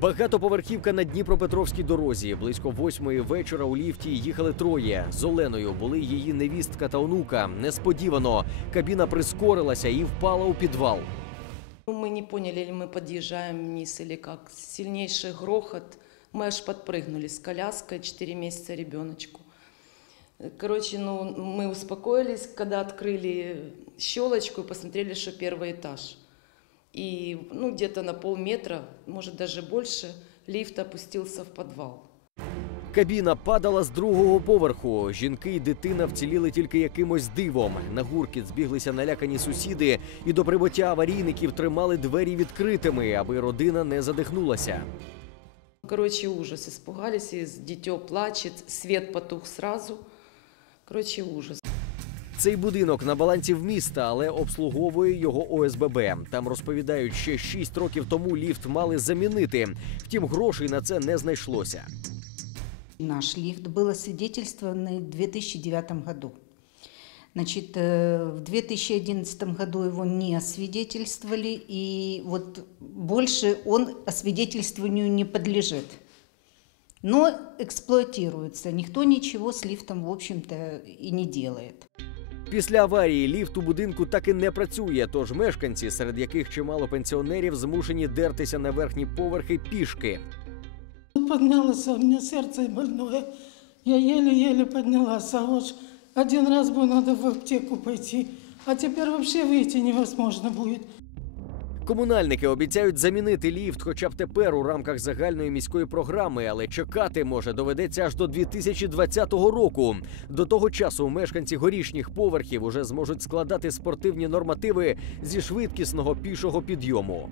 Багатоповерхівка на Дніпропетровській дорозі. Близько восьмої вечора у ліфті їхали троє. З Оленою були її невістка та онука. Несподівано кабіна прискорилася і впала у підвал. Ну, Мы не поняли, или мы подъезжаем вниз, или как. Сильнейший грохот. Мы аж подпрыгнули с коляской, 4 месяца ребеночку. Короче, ну, мы успокоились, когда открыли щелочку и посмотрели, что первый этаж. И ну, где-то на полметра, может даже больше, лифт опустился в подвал. Кабіна падала з другого поверху. Жінки й дитина вціліли тільки якимось дивом. На гуркіт збіглися налякані сусіди, і до прибуття аварійників тримали двері відкритими, аби родина не задихнулася. Короче, ужас. Испугались, дитё плачет, свет потух сразу. Короче, ужас. Цей будинок на балансі в міста, але обслуговує його ОСББ. Там розповідають, ще 6 років тому ліфт мали замінити. Втім, грошей на це не знайшлося. Наш лифт был освидетельствован в 2009 году. Значит, э, в 2011 году его не освидетельствовали, и вот больше он освидетельствованию не подлежит. Но эксплуатируется. Никто ничего с лифтом, в общем-то, и не делает. Після аварії ліфт у будинку так і не працює. Тож мешканці, серед яких чимало пенсіонерів, змушені дертися на верхні поверхи пішки. Поднялося, у мене серце больне. Я еле-еле піднялася. Ось один раз бо треба в аптеку пойти, а тепер взагалі вийти невозможно будет. Комунальники обіцяють замінити ліфт, хоча б тепер у рамках загальної міської програми, але чекати може доведеться аж до 2020 року. До того часу мешканці горішніх поверхів уже зможуть складати спортивні нормативи зі швидкісного пішого підйому.